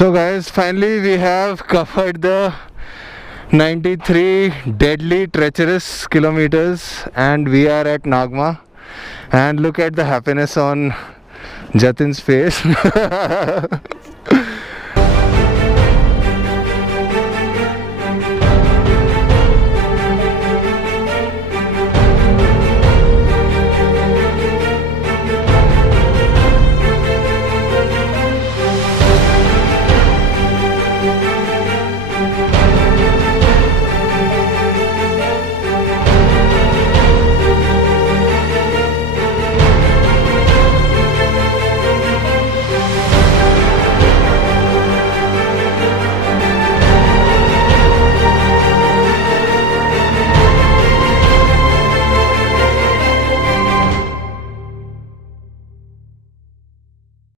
So guys, finally we have covered the 93 deadly treacherous kilometers and we are at Nagma, and look at the happiness on Jatin's face.